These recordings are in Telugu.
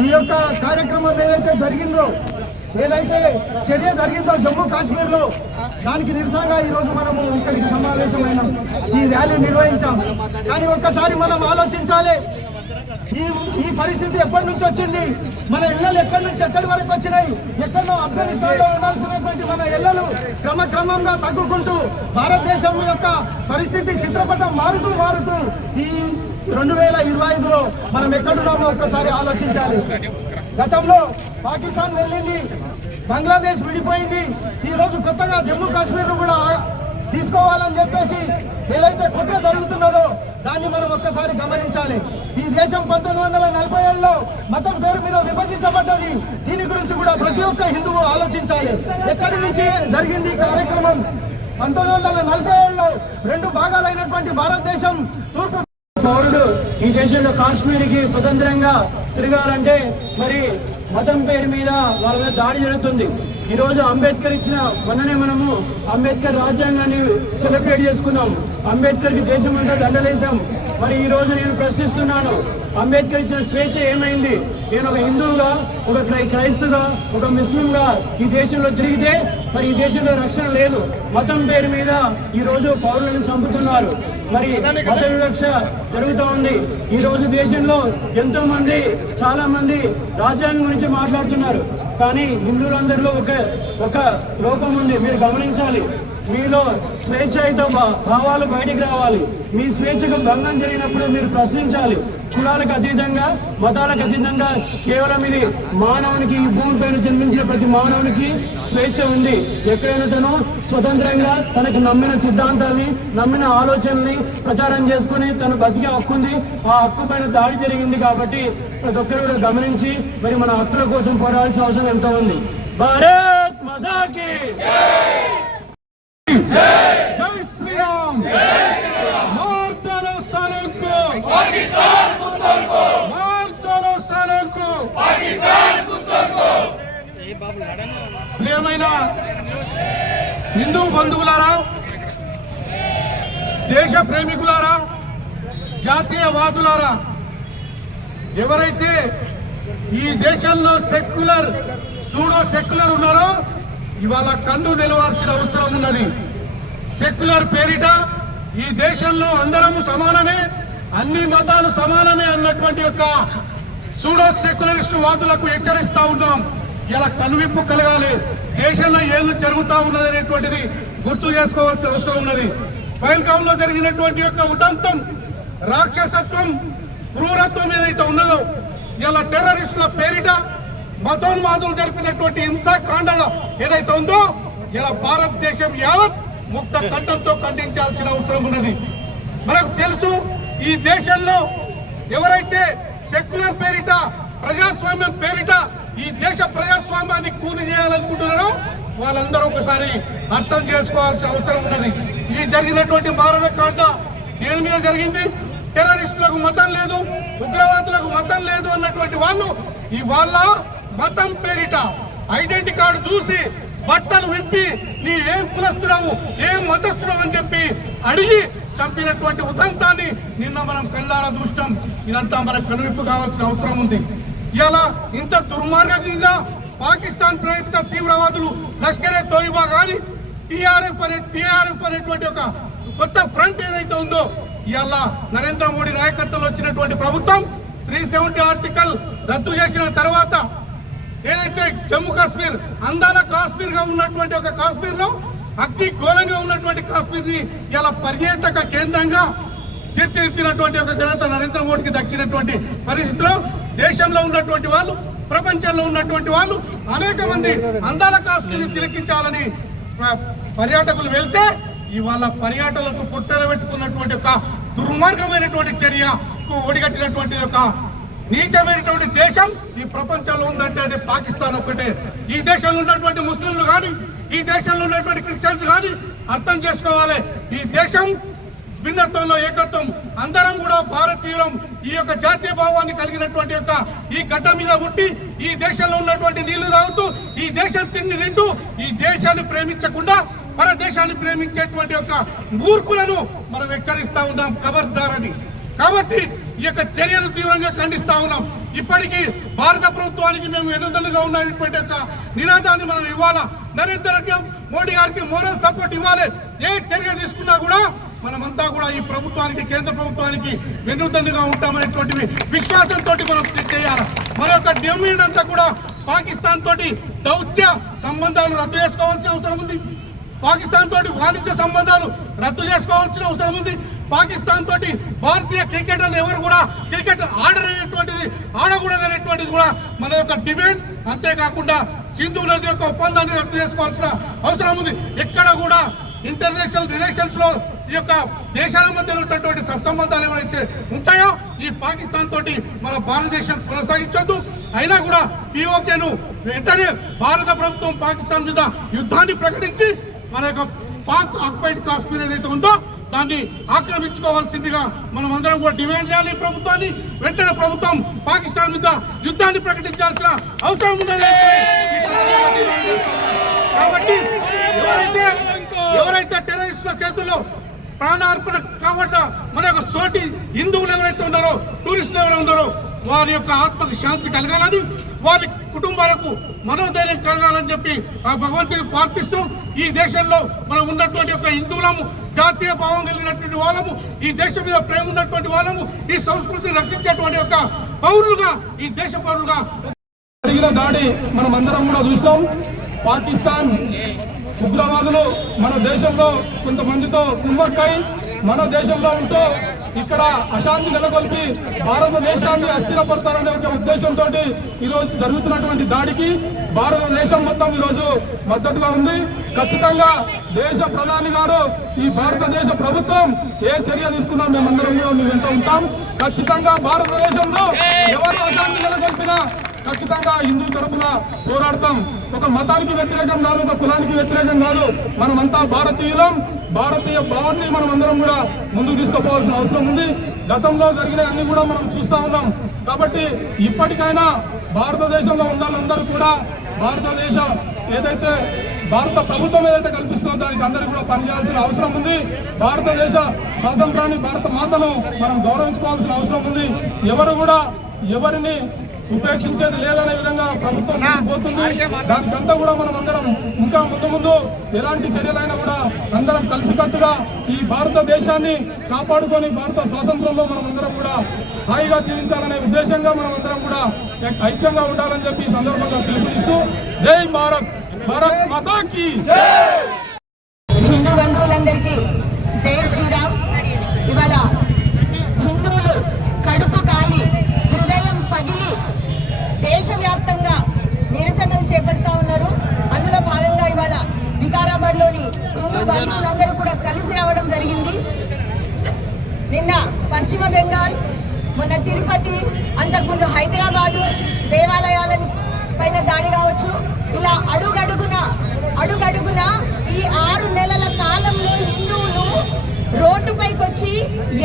ఈ యొక్క కార్యక్రమం ఏదైతే జరిగిందో ఏదైతే చర్య జరిగిందో జమ్మూ కాశ్మీర్లో దానికి నిరసనగా ఈ రోజు మనము ఇక్కడికి సమావేశమైనాం. ఈ ర్యాలీ నిర్వహించాం. కానీ ఒక్కసారి మనం ఆలోచించాలి ఈ ఈ పరిస్థితి ఎప్పటి నుంచి వచ్చింది? మన ఇళ్ళలు ఎక్కడి నుంచి ఎక్కడి వరకు వచ్చినాయి? ఎక్కడో ఆఫ్ఘనిస్తాన్లో ఉండాల్సినటువంటి మన ఇళ్ళలు క్రమక్రమంగా తగ్గుకుంటూ భారతదేశం యొక్క పరిస్థితి చిత్రపటం మారుతూ మారుతూ ఈ రెండు వేల ఇరవై ఐదులో మనం ఎక్కడున్నామో ఒక్కసారి ఆలోచించాలి. గతంలో పాకిస్తాన్ వెళ్ళింది బంగ్లాదేశ్ విడిపోయింది ఈరోజు కొత్తగా జమ్మూ కాశ్మీర్ కూడా తీసుకోవాలని చెప్పేసి ఏదైతే కుట్ర జరుగుతున్నదో దాన్ని మనం ఒక్కసారి గమనించాలి. ఈ దేశం పంతొమ్మిది వందల నలభై ఏళ్ళలో మతం పేరు మీద విభజించబడ్డది. దీని గురించి కూడా ప్రతి ఒక్క హిందువు ఆలోచించాలి. ఎక్కడి నుంచి జరిగింది ఈ కార్యక్రమం? పంతొమ్మిది వందల నలభై ఏళ్ళలో రెండు భాగాలైనటువంటి భారతదేశం తూర్పు ఈ దేశంలో కాశ్మీర్కి స్వతంత్రంగా తిరగాలంటే మరి మతం పేరు మీద వాళ్ళ మీద దాడి జరుగుతుంది. ఈరోజు అంబేద్కర్ ఇచ్చిన మొన్ననే మనము అంబేద్కర్ రాజ్యాంగాన్ని సెలబ్రేట్ చేసుకున్నాం. అంబేద్కర్కి దేశం అంతా దండలేసాం మరి ఈ రోజు నేను ప్రశ్నిస్తున్నాను అంబేద్కర్ ఇచ్చిన స్వేచ్ఛ ఏమైంది? నేను ఒక హిందువుగా ఒక క్రై క్రైస్తవుగా ఒక ముస్లింగా ఈ దేశంలో తిరిగితే మరి ఈ దేశంలో రక్షణ లేదు. మతం పేరు మీద ఈ రోజు పౌరులను చంపుతున్నారు. మరి మత వివక్ష జరుగుతూ ఉంది. ఈ రోజు దేశంలో ఎంతో మంది చాలా మంది రాజ్యాంగం గురించి మాట్లాడుతున్నారు. కానీ హిందువులందరిలో ఒక ఒక లోపం ఉంది. మీరు గమనించాలి. మీలో స్వేచ్ఛ అయితే భావాలు బయటికి రావాలి. మీ స్వేచ్ఛకు భంగం జరిగినప్పుడు మీరు ప్రశ్నించాలి. కులాలకు అతీతంగా మతాలకు అతీతంగా కేవలం ఇది మానవునికి ఈ భూమిపైన జన్మించిన ప్రతి మానవునికి స్వేచ్ఛ ఉంది. ఎక్కడైనా తను స్వతంత్రంగా తనకు నమ్మిన సిద్ధాంతాన్ని నమ్మిన ఆలోచనల్ని ప్రచారం చేసుకుని తను బతికే హక్కు ఉంది. ఆ హక్కు పైన దాడి జరిగింది కాబట్టి ప్రతి ఒక్కరు కూడా గమనించి మరి మన హక్కుల కోసం పోరాడాల్సిన అవసరం ఎంతో ఉంది. భారత్ ప్రియమైన హిందూ బంధువులారా దేశ ప్రేమికులారా జాతీయవాదులారా ఎవరైతే ఈ దేశంలో సెక్యులర్ సూడో సెక్యులర్ ఉన్నారో ఇవాళ కన్ను నిలవాల్సిన అవసరం ఉన్నది. సెక్యులర్ పేరిట ఈ దేశంలో అందరము సమానమే అన్ని మతాలు సమానమే అన్నటువంటి యొక్క సూడో సెక్యులరిస్ట్ వాదులకు హెచ్చరిస్తా ఉన్నాం. ఇలా కనువిప్పు కలగాలి. దేశంలో ఏం జరుగుతూ ఉన్నది అనేటువంటిది గుర్తు చేసుకోవాల్సిన అవసరం ఉన్నది. ఫైల్లో జరిగినటువంటి యొక్క ఉదంతం రాక్షసత్వం క్రూరత్వం ఏదైతే ఉన్నదో ఇలా టెర్రరిస్టుల పేరిట మతోన్మాదులు జరిపినటువంటి హింసాకాండల ఏదైతే ఉందో ఇలా భారతదేశం యావత్ ముక్త కంఠంతో ఖండించాల్సిన అవసరం ఉన్నది. మనకు తెలుసు ఈ దేశంలో ఎవరైతే సెక్యులర్ పేరిట ప్రజాస్వామ్యం పేరిట ఈ దేశ ప్రజాస్వామ్యాన్ని కూలి చేయాలనుకుంటున్నారో వాళ్ళందరూ ఒకసారి అర్థం చేసుకోవాల్సిన అవసరం ఉన్నది. ఈ జరిగినటువంటి మారణకాండ దేని మీద జరిగింది? టెర్రరిస్టులకు మతం లేదు ఉగ్రవాదులకు మతం లేదు అన్నటువంటి వాళ్ళు ఇవాళ మతం పేరిట ఐడెంటిటీ కార్డు చూసి బట్టలు విప్పి నీ ఏం కులస్తుడవు ఏం మతస్థుడవు అని చెప్పి అడిగి చంపినటువంటి ఉదంతాన్ని నిన్న మనం కళ్ళారా చూస్తాం ఇదంతా మనకు కనువిప్పు కావాల్సిన అవసరం ఉంది. ఇలా ఇంత దుర్మార్గంగా పాకిస్తాన్ ప్రేరిత తీవ్రవాదులు లష్కరే తోయిబా కానీ టీఆర్ఎఫ్ అనే టీఆర్ఎఫ్ అనేటువంటి ఒక కొత్త ఫ్రంట్ ఏదైతే ఉందో ఇవాళ నరేంద్ర మోడీ నాయకత్వంలో వచ్చినటువంటి ప్రభుత్వం త్రీ సెవెంటీ ఆర్టికల్ రద్దు చేసిన తర్వాత ఏదైతే జమ్మూ కాశ్మీర్ అందాల కాశ్మీర్గా ఉన్నటువంటి ఒక కాశ్మీర్లో అగ్ని ఘోరంగా ఉన్నటువంటి కాశ్మీర్ని ఇలా పర్యాటక కేంద్రంగా తీర్చిదిద్దినటువంటి ఒక ఘనత నరేంద్ర మోడీకి దక్కినటువంటి పరిస్థితిలో దేశంలో ఉన్నటువంటి వాళ్ళు ప్రపంచంలో ఉన్నటువంటి వాళ్ళు అనేక మంది అందాల కాశ్మీర్ తిలకించాలని పర్యాటకులు వెళ్తే ఇవాళ పర్యాటకులకు పుట్టలు పెట్టుకున్నటువంటి ఒక దుర్మార్గమైనటువంటి చర్యకు ఒడిగట్టినటువంటి ఒక నీచమైనటువంటి దేశం ఈ ప్రపంచంలో ఉందంటే అది పాకిస్తాన్ ఒక్కటే. ఈ దేశంలో ఉన్నటువంటి ముస్లింలు కానీ ఈ దేశంలో ఉన్నటువంటి క్రిస్టియన్స్ కానీ అర్థం చేసుకోవాలి. ఈ దేశం భిన్నత్వంలో ఏకత్వం అందరం కూడా భారతీయులం. ఈ యొక్క జాతీయ భావాన్ని కలిగినటువంటి యొక్క ఈ గడ్డ మీద పుట్టి ఈ దేశంలో ఉన్నటువంటి నీళ్ళు తాగుతూ ఈ దేశం తిండి తింటూ ఈ దేశాన్ని ప్రేమించకుండా మన దేశాన్ని ప్రేమించేటువంటి యొక్క మూర్ఖులను మనం హెచ్చరిస్తా ఉన్నాం ఖబర్దార్ అని కాబట్టి ఈ యొక్క చర్యను తీవ్రంగా ఖండిస్తా ఉన్నాం. ఇప్పటికీ భారత ప్రభుత్వానికి మేము ఎన్నుదలుగా ఉన్నటువంటి యొక్క నినాదాన్ని మనం ఇవ్వాలా? నరేంద్ర మోడీ గారికి మోరల్ సపోర్ట్ ఇవ్వాలి. ఏ చర్య తీసుకున్నా కూడా మనమంతా కూడా ఈ ప్రభుత్వానికి కేంద్ర ప్రభుత్వానికి వెన్నుదన్నుగా ఉంటామనేటువంటివి విశ్వాసంతో మనం చేయాలి? మన యొక్క డిమాండ్ అంతా కూడా పాకిస్తాన్ తోటి దౌత్య సంబంధాలు రద్దు చేసుకోవాల్సిన అవసరం ఉంది. పాకిస్తాన్ తోటి వాణిజ్య సంబంధాలు రద్దు చేసుకోవాల్సిన అవసరం ఉంది. పాకిస్తాన్ తోటి భారతీయ క్రికెటర్లు ఎవరు కూడా క్రికెట్ ఆడనేటువంటిది ఆడకూడదనేటువంటిది కూడా మన యొక్క డిమాండ్. అంతేకాకుండా సింధు నది యొక్క ఒప్పందాన్ని రద్దు చేసుకోవాల్సిన అవసరం ఉంది. ఎక్కడ కూడా ఇంటర్నేషనల్ రిలేషన్స్లో ఈ యొక్క దేశాల మధ్య ఉన్నటువంటి సత్సంబంధాలు ఏవైతే ఉంటాయో ఈ పాకిస్తాన్ తోటి మన భారతదేశం కొనసాగించొద్దు. అయినా కూడా పిఓకేను వెంటనే భారత ప్రభుత్వం పాకిస్తాన్ మీద యుద్ధాన్ని ప్రకటించి మన యొక్క పాక్ ఆక్యుపైడ్ కాశ్మీర్ ఏదైతే ఉందో దాన్ని ఆక్రమించుకోవాల్సిందిగా మనం అందరం కూడా డిమాండ్ చేయాలి ప్రభుత్వాన్ని. వెంటనే ప్రభుత్వం పాకిస్తాన్ మీద యుద్ధాన్ని ప్రకటించాల్సిన అవసరం ఉన్నది. కాబట్టి ఎవరైతే ఎవరైతే టెర్రరిస్టుల చేతుల్లో ప్రాణార్పణ కాబట్టి మన యొక్క సోటి హిందువులు ఎవరైతే ఉన్నారో టూరిస్టులు ఎవరైతే ఉన్నారో వారి యొక్క ఆత్మకు శాంతి కలగాలని వారి కుటుంబాలకు మనోధైర్యం కలగాలని చెప్పి ఆ భగవంతుని ప్రార్థిస్తూ ఈ దేశంలో మనం ఉన్నటువంటి యొక్క హిందువులము జాతీయ భావం కలిగినటువంటి వాళ్ళము ఈ దేశం మీద ప్రేమ ఉన్నటువంటి వాళ్ళము ఈ సంస్కృతిని రక్షించేటువంటి యొక్క పౌరులుగా ఈ దేశ పౌరులుగా జరిగిన దాడి మనం అందరం కూడా చూస్తాం పాకిస్తాన్ ఉగ్రవాదులు మన దేశంలో కొంతమందితో కుమ్మక్కై మన దేశంలో ఉంటూ ఇక్కడ అశాంతి నెలకొల్పి భారతదేశాన్ని అస్థిరపరచాలనే ఒక ఉద్దేశంతో ఈరోజు జరుగుతున్నటువంటి దాడికి భారతదేశం మొత్తం ఈరోజు మద్దతుగా ఉంది. ఖచ్చితంగా దేశ ప్రధాని గారు ఈ భారతదేశ ప్రభుత్వం ఏ చర్య తీసుకున్నా మేమందరం కూడా మేము వెంట ఉంటాం. ఖచ్చితంగా భారతదేశంలో ఎవరు అశాంతి నెలకొల్పినా ఖచ్చితంగా హిందూ తరపున పోరాడతాం. ఒక మతానికి వ్యతిరేకం కాదు ఒక కులానికి వ్యతిరేకం కాదు. మనమంతా భారతీయులం. భారతీయ భావాన్ని మనం అందరం కూడా ముందుకు తీసుకుపోవాల్సిన అవసరం ఉంది. గతంలో జరిగిన అన్ని కూడా మనం చూస్తా ఉన్నాం. కాబట్టి ఇప్పటికైనా భారతదేశంలో ఉన్న వాళ్ళందరూ కూడా భారతదేశ ఏదైతే భారత ప్రభుత్వం ఏదైతే కల్పిస్తుందో దానికి అందరూ కూడా పనిచేయాల్సిన అవసరం ఉంది. భారతదేశ స్వాతంత్రాన్ని భారత మాతను మనం గౌరవించుకోవాల్సిన అవసరం ఉంది. ఎవరు కూడా ఎవరిని ఉపేక్షించేది లేదనే విధంగా ప్రభుత్వం పోతుంది. దానికంతా కూడా మనం అందరం ఇంకా ముందు ముందు ఎలాంటి చర్యలైనా కూడా అందరం కలిసికట్టుగా ఈ భారతదేశాన్ని కాపాడుకొని భారత స్వాతంత్రంలో మనం అందరం కూడా హాయిగా జీవించాలనే ఉద్దేశంగా మనం అందరం కూడా ఐక్యంగా ఉండాలని చెప్పి ఈ సందర్భంగా పిలుపునిస్తూ జై భారత్. భారత్ మాతాకి హిందూ బంధువులందరికీ జై శ్రీరామ్ ఇవాళ హిందువులు కడుపు కాలి హృదయం పగిలి దేశవ్యాప్తంగా నిరసనలు చేపడతా ఉన్నారు అందులో భాగంగా ఇవాళ వికారాబాద్లోని హిందూ బంధువులందరూ కూడా కలిసి రావడం జరిగింది. నిన్న పశ్చిమ బెంగాల్ మొన్న తిరుపతి అంతకుముందు హైదరాబాదు దేవాలయాల పైన దాడి కావచ్చు. ఇలా అడుగడుగున అడుగడుగున ఈ ఆరు నెలల కాలంలో హిందువులు రోడ్డుపైకి వచ్చి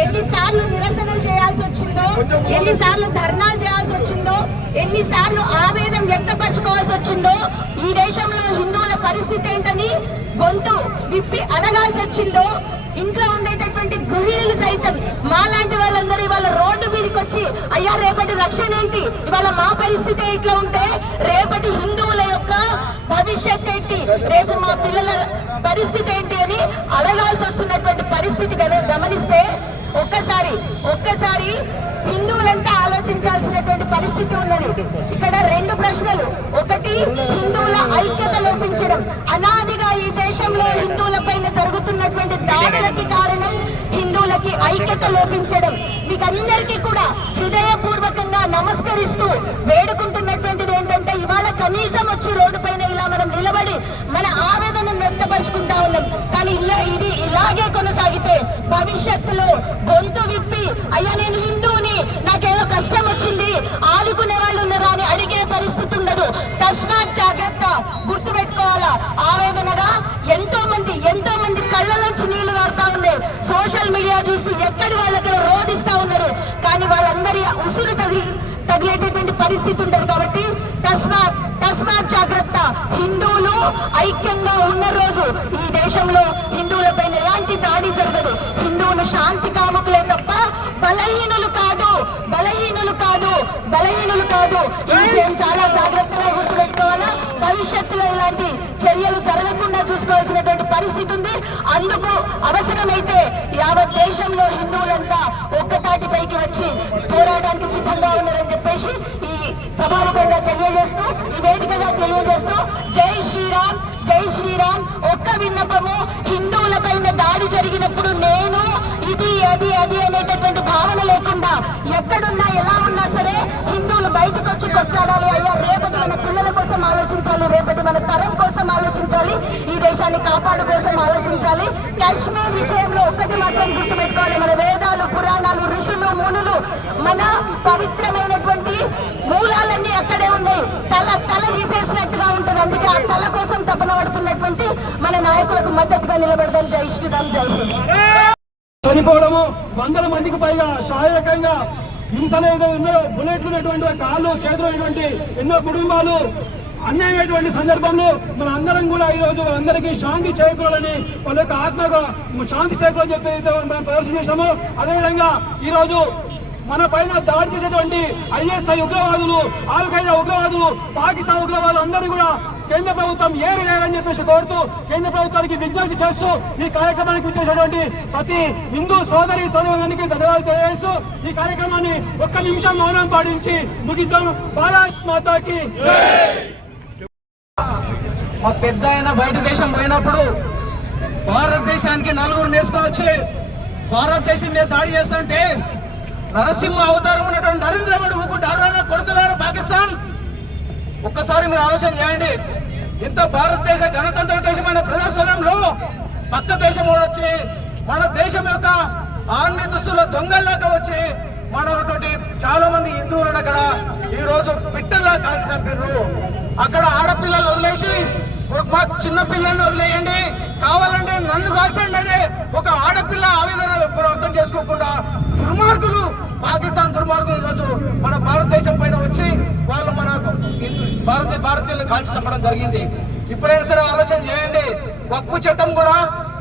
ఎన్నిసార్లు నిరసనలు చేయాల్సి వచ్చిందో ఎన్నిసార్లు ధర్నాలు చేయాల్సి వచ్చిందో ఎన్నిసార్లు ఆవేదన వ్యక్తపరచుకోవాల్సి వచ్చిందో ఈ దేశం పరిస్థితి ఏంటని గొంతు విప్పి అడగాల్సి వచ్చిందో ఇంట్లో ఉండేటటువంటి గృహిణులు సైతం మాలాంటి వాళ్ళందరూ ఇవాళ రోడ్డు మీదకి వచ్చి అయ్యా రేపటి రక్షణ ఏంటి? ఇవాళ మా పరిస్థితి ఇట్లా ఉంటే రేపటి హిందువుల యొక్క భవిష్యత్ ఏంటి? రేపు మా పిల్లల పరిస్థితి ఏంటి అని అడగాల్సి వస్తున్నటువంటి పరిస్థితి గన- గమనిస్తే ఒక్కసారి ఒక్కసారి హిందువులంతా ఆలోచించాల్సినటువంటి పరిస్థితి ఉన్నది. ఇక్కడ రెండు ప్రశ్నలు. ఒకటి హిందువుల ఐక్యత అనాదిగా ఈ దేశంలో హిందువుల పైన జరుగుతున్నటువంటి దాడులకి కారణం హిందువులకి ఐక్యత లోపించడం. మీకు అందరికీ కూడా హృదయపూర్వకంగా నమస్కరిస్తూ వేడుకుంటున్నటువంటిది ఏంటంటే ఇవాళ కనీసం వచ్చి రోడ్డు పైన ఇలా మనం నిలబడి మన ఆవేదనను వ్యక్తపరుచుకుంటా ఉన్నాం. కానీ ఇలా ఇది ఇలాగే కొనసాగితే భవిష్యత్తులో గొంతు విప్పి అయ్యా నేను హిందూ పరిస్థితి ఉండదు కాబట్టి తస్మాత్ తస్మాత్ జాగ్రత్త. హిందువులు ఐక్యంగా ఉన్న రోజు ఈ దేశంలో హిందువులపై ఎలాంటి దాడి జరగదు. హిందువులు శాంతి కాముకులే తప్ప బలహీనులు కాదు బలహీనులు కాదు బలహీనులు కాదు. చేసుకోవాల్సినటువంటి పరిస్థితి ఉంది. అందుకు అవసరమైతే యావత్ దేశంలో హిందువులంతా ఒక్కతాటిపైకి వచ్చి పోరాటానికి సిద్ధంగా ఉన్నారని చెప్పేసి ఈ సభాముఖంగా తెలియజేస్తూ ఈ వేదికగా తెలియజేస్తూ జై శ్రీరామ్ జై శ్రీరామ్. ఒక్క విన్నపము హిందువుల దాడి జరిగినప్పుడు నేను ఇది భావన లేకుండా ఎక్కడున్నా ఎలా ఉన్నా సరే హిందువులు బయటకు వచ్చి కొట్లాడాలి. అయ్యా రేపటి మన పిల్లల కోసం ఆలోచించాలి. రేపటి మన తరం కోసం ఆలోచించాలి. ఈ దేశాన్ని కాపాడు కోసం ఆలోచించాలి. కాశ్మీర్ విషయంలో ఒక్కటి మాత్రం గుర్తుపెట్టుకోవాలి. మన వేదాలు పురాణాలు ఋషులు మునులు మన పవిత్రమైనటువంటి మూలాలన్నీ అక్కడే ఉన్నాయి. తల తల తీసేసినట్టుగా ఉంటుంది. అందుకే ఆ తల కోసం తపన పడుతున్నటువంటి మన నాయకులకు మద్దతుగా నిలబడదాం. జై శ్రీరామ్ జై హింద్. చనిపోవడము వందల మందికి పైగా శారీరకంగా హింసలు ఏదో ఎన్నో బుల్లెట్లు ఉన్నటువంటి కాళ్ళు చేతులు ఉన్నటువంటి ఎన్నో కుటుంబాలు అన్యాయమైనటువంటి సందర్భంలో మన అందరం కూడా ఈ రోజు అందరికీ శాంతి చేకూరాలని వాళ్ళ యొక్క ఆత్మకు శాంతి చేకూరని చెప్పి అయితే మనం ప్రదర్శన చేశాము. అదేవిధంగా ఈరోజు మన పైన దాడి చేసేటువంటి ఐఎస్ఐ ఉగ్రవాదులు ఆల్ ఖైదా ఉగ్రవాదులు పాకిస్తాన్ ఉగ్రవాదులు అందరూ కూడా కేంద్ర ప్రభుత్వం ఏరి లేదని చెప్పేసి కోరుతూ కేంద్ర ప్రభుత్వానికి విజ్ఞప్తి చేస్తూ ఈ కార్యక్రమానికి వచ్చేసినటువంటి ప్రతి హిందూ సోదరి సోదరులకి ధన్యవాదాలు తెలియజేస్తూ ఈ కార్యక్రమాన్ని ఒక్క నిమిషం మౌనం పాటించి ముగిద్దాం. భారత్ మాతాకి మా పెద్ద ఆయన బయట దేశం పోయినప్పుడు భారతదేశానికి నలుగురు నేసుకొని భారతదేశం మీద దాడి చేస్తుంటే నరసింహ అవతారం ఉన్నటువంటి నరేంద్ర మోడీ ఊకుంటారా కొడుకులారా పాకిస్తాన్? ఒక్కసారి మీరు ఆలోచన చేయండి. ఇంత భారతదేశ గణతంత్ర దేశమైన ప్రజాస్వామ్యంలో పక్క దేశం వచ్చి మన దేశం యొక్క ఆర్మీ దుస్తుల దొంగల్లాగా వచ్చి మనటువంటి చాలా మంది హిందువులను అక్కడ ఈ రోజు పిట్టల్లా కాల్చి చంపారు అక్కడ ఆడపిల్లలు వదిలేసి ఒక మా చిన్న పిల్లల్ని వదిలేయండి. కావాలంటే నన్ను కాల్చండి అనే ఒక ఆడపిల్ల ఆవేదన ఎప్పుడు అర్థం చేసుకోకుండా దుర్మార్గులు దుర్మార్గులు ఈరోజు మన భారతదేశం పైన వచ్చి వాళ్ళు మన భారతీయ భారతీయులను కాల్చి చంపడం జరిగింది. ఇప్పుడైనా సరే ఆలోచన చేయండి. వక్ఫ్ చట్టం కూడా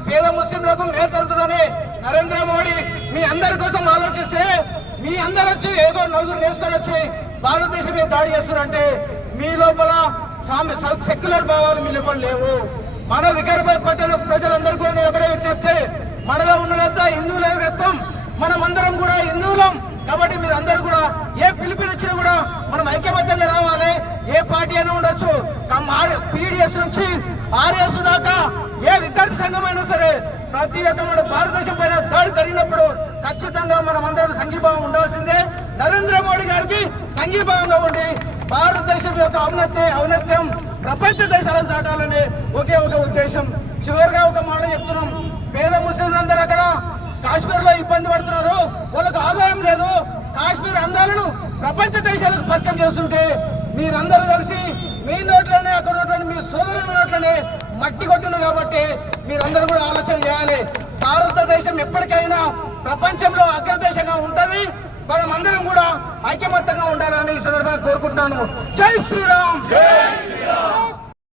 పేద ముస్లింలకు మేలు జరుగుతుందని నరేంద్ర మోడీ మీ అందరి కోసం ఆలోచిస్తే మీ అందరు వచ్చి ఏదో నలుగురు నేర్చుకొని వచ్చి భారతదేశం మీద దాడి చేస్తారంటే మీ లోపల సామి సెక్యులర్ భావాలు మీ లోపల లేవు. మన వికారాబాద్ పట్టణ ప్రజలందరూ కూడా నేను ఒకటే విజ్ఞప్తి. మనలో ఉన్నదంతా హిందువుల రక్తం మనం అందరం కూడా హిందువులం. కాబట్టి మీరు అందరూ కూడా ఏ పిలుపునిచ్చినా కూడా మనం ఐక్యమత్యంగా రావాలి. ఏ పార్టీ అయినా ఉండొచ్చు. పీడిఎస్ నుంచి ఆర్ఎస్ దాకా ఏ విద్యార్థి సంఘం అయినా సరే ప్రతి ఒక్క మన భారతదేశం పైన దాడి జరిగినప్పుడు ఖచ్చితంగా మనం అందరం సంఘీభావం ఉండాల్సిందే. నరేంద్ర మోడీ గారికి సంఘీభావంగా ఉండి భారతదేశం యొక్క ఔన్నత్య ఔన్నత్యం ప్రపంచ దేశాలకు చాటాలని ఒకే ఒక ఉద్దేశం. చివరిగా ఒక మాట చెప్తున్నాం. పేద ముస్లింలందరూ అక్కడ కాశ్మీర్లో ఇబ్బంది పడుతున్నారు. వాళ్ళకు ఆదాయం లేదు. కాశ్మీర్ అందాలను ప్రపంచ దేశాలకు పరిచయం చేస్తుంటే మీరందరూ కలిసి మీ నోట్లోనే అక్కడ ఉన్నటువంటి మీ సోదరుల నోట్లోనే మట్టి కొట్టిన కాబట్టి మీరందరూ కూడా ఆలోచన చేయాలి. భారతదేశం ఎప్పటికైనా ప్రపంచంలో అగ్రదేశంగా ఉంటుంది. మనం అందరం కూడా ఐకమత్యంగా ఉండాలని ఈ సందర్భంగా కోరుకుంటున్నాను. జై శ్రీరామ్!